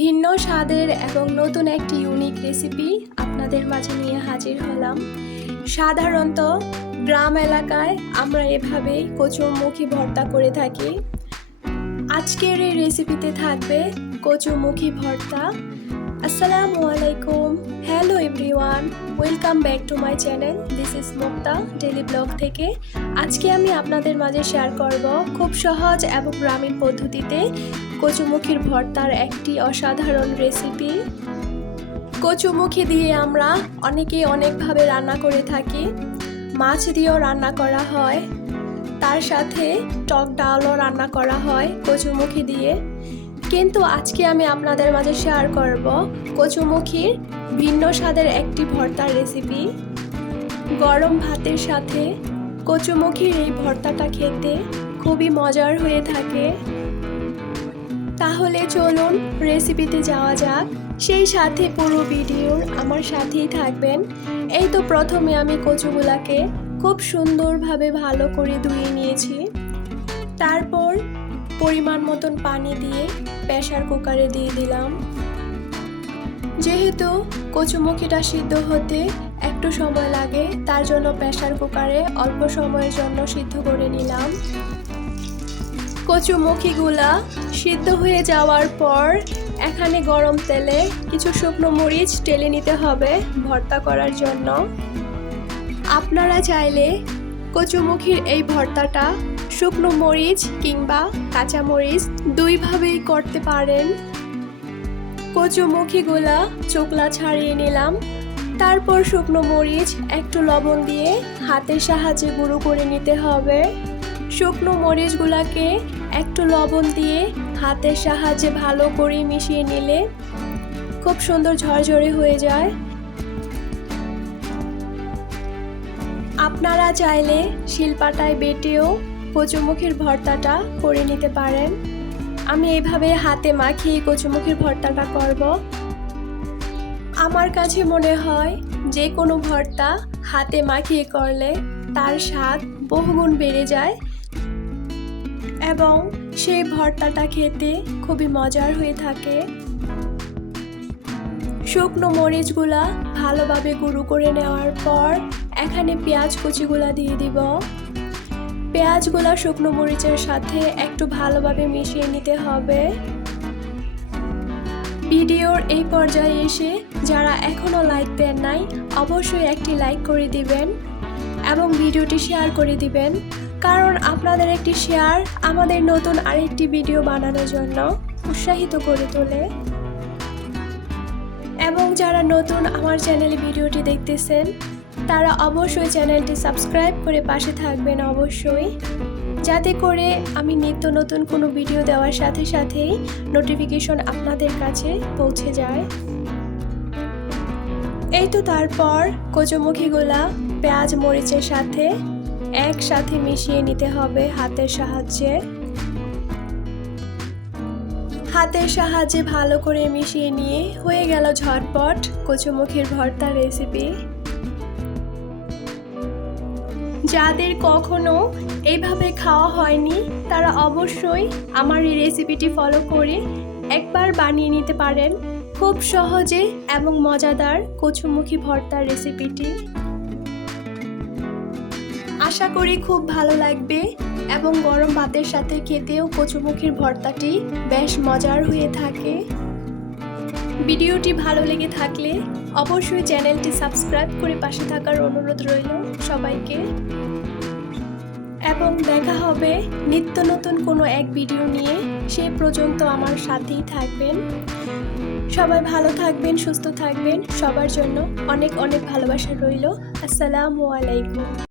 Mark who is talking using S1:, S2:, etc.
S1: ভিন্ন স্বাদের এবং নতুন একটি ইউনিক রেসিপি আপনাদের মাঝে নিয়ে হাজির হলাম। সাধারণত গ্রাম এলাকায় আমরা এভাবেই কচুরমুখী ভর্তা করে থাকি। আজকের এই রেসিপিতে থাকবে কচুরমুখী ভর্তা। আসসালামু আলাইকুম। Hello everyone welcome back to my channel this is Mukta daily blog থেকে। আজকে আমি আপনাদের মাঝে শেয়ার করব খুব সহজ এবং গ্রামীণ পদ্ধতিতে কচুমুখির ভর্তার একটি অসাধারণ রেসিপি কচুমুখি দিয়ে আমরা অনেকেই অনেকভাবে রান্না করে থাকি। মাছ দিয়েও রান্না করা হয়। তার সাথে টক ডালও রান্না করা হয় কচুমুখি দিয়ে। কিন্তু আজকে আমি আপনাদের মাঝে শেয়ার করব কচুমুখির ভিন্ন স্বাদের একটি ভর্তার রেসিপি গরম ভাতের সাথে কচুমুখির এই ভর্তাটা খেতে খুবই মজার হয়ে থাকে। তাহলে চলুন রেসিপিতে যাওয়া যাক। সেই সাথে পুরো ভিডিওর আমার সাথেই থাকবেন। এই তো প্রথমে আমি কচুগুলাকে খুব সুন্দরভাবে ভালো করে ধুয়ে নিয়েছি। তারপর পরিমাণ মতন পানি দিয়ে প্রেশার কুকারে দিয়ে দিলাম। যেহেতু কচুমুখিটা সিদ্ধ হতে একটু সময় লাগে, তার জন্য প্রেশার কুকারে অল্প সময়ের জন্য সিদ্ধ করে নিলাম। কচুমুখিগুলা সিদ্ধ হয়ে যাওয়ার পর এখানে গরম তেলে কিছু শুকনো মরিচ টেলে নিতে হবে ভর্তা করার জন্য। আপনারা চাইলে কচুমুখির এই ভর্তাটা শুকনো মরিচ কিংবা কাঁচা মরিচ দুইভাবেই করতে পারেন। কচুমুখিগুলা চোকলা ছাড়িয়ে নিলাম। তারপর শুকনো মরিচ একটু লবণ দিয়ে হাতের সাহায্যে গুঁড়ো করে নিতে হবে। শুকনো মরিচগুলাকে একটু লবণ দিয়ে হাতের সাহায্যে ভালো করে মিশিয়ে নিলে খুব সুন্দর ঝরঝরে হয়ে যায়। আপনারা চাইলে শিলপাটায় বেটেও কচুমুখির ভর্তাটা করে নিতে পারেন। আমি এইভাবে হাতে মাখিয়ে কচুমুখির ভর্তাটা করব। আমার কাছে মনে হয় যে কোনো ভর্তা হাতে মাখিয়ে করলে তার স্বাদ বহুগুণ বেড়ে যায়। এবং সেই ভর্তাটা খেতে খুবই মজার হয়ে থাকে। শুকনো মরিচগুলা ভালোভাবে গুঁড়ো করে নেওয়ার পর এখানে পেঁয়াজ কুচিগুলা দিয়ে দিব। পেঁয়াজগুলা শুকনো মরিচের সাথে একটু ভালোভাবে মিশিয়ে নিতে হবে। ভিডিওর এই পর্যায়ে এসে যারা এখনও লাইক দেন নাই, অবশ্যই একটি লাইক করে দিবেন এবং ভিডিওটি শেয়ার করে দিবেন। কারণ আপনাদের একটি শেয়ার আমাদের নতুন আরেকটি ভিডিও বানানোর জন্য উৎসাহিত করে তোলে। এবং যারা নতুন আমার চ্যানেলে ভিডিওটি দেখতেছেন, তারা অবশ্যই চ্যানেলটি সাবস্ক্রাইব করে পাশে থাকবেন অবশ্যই। যাতে করে আমি নিত্য নতুন কোনো ভিডিও দেওয়ার সাথে সাথেই নোটিফিকেশন আপনাদের কাছে পৌঁছে যায়। এই তো তারপর কচুমুখিগুলা পেঁয়াজ, মরিচের সাথে একসাথে মিশিয়ে নিতে হবে হাতের সাহায্যে। হাতের সাহায্যে ভালো করে মিশিয়ে নিয়ে হয়ে গেল ঝটপট কচুমুখির ভর্তা রেসিপি যাদের কখনো এইভাবে খাওয়া হয়নি, তারা অবশ্যই আমার এই রেসিপিটি ফলো করে একবার বানিয়ে নিতে পারেন। খুব সহজে এবং মজাদার কচুমুখী ভর্তার রেসিপিটি আশা করি খুব ভালো লাগবে এবং গরম ভাতের সাথে খেতেও কচুমুখির ভর্তাটি বেশ মজার হয়ে থাকে। ভিডিওটি ভালো লেগে থাকলে অবশ্যই চ্যানেলটি সাবস্ক্রাইব করে পাশে থাকার অনুরোধ রইল সবাইকে। এবং দেখা হবে নিত্য নতুন কোনো এক ভিডিও নিয়ে। সে পর্যন্ত আমার সাথেই থাকবেন। সবাই ভালো থাকবেন, সুস্থ থাকবেন। সবার জন্য অনেক অনেক ভালোবাসা রইল। আসসালামু আলাইকুম।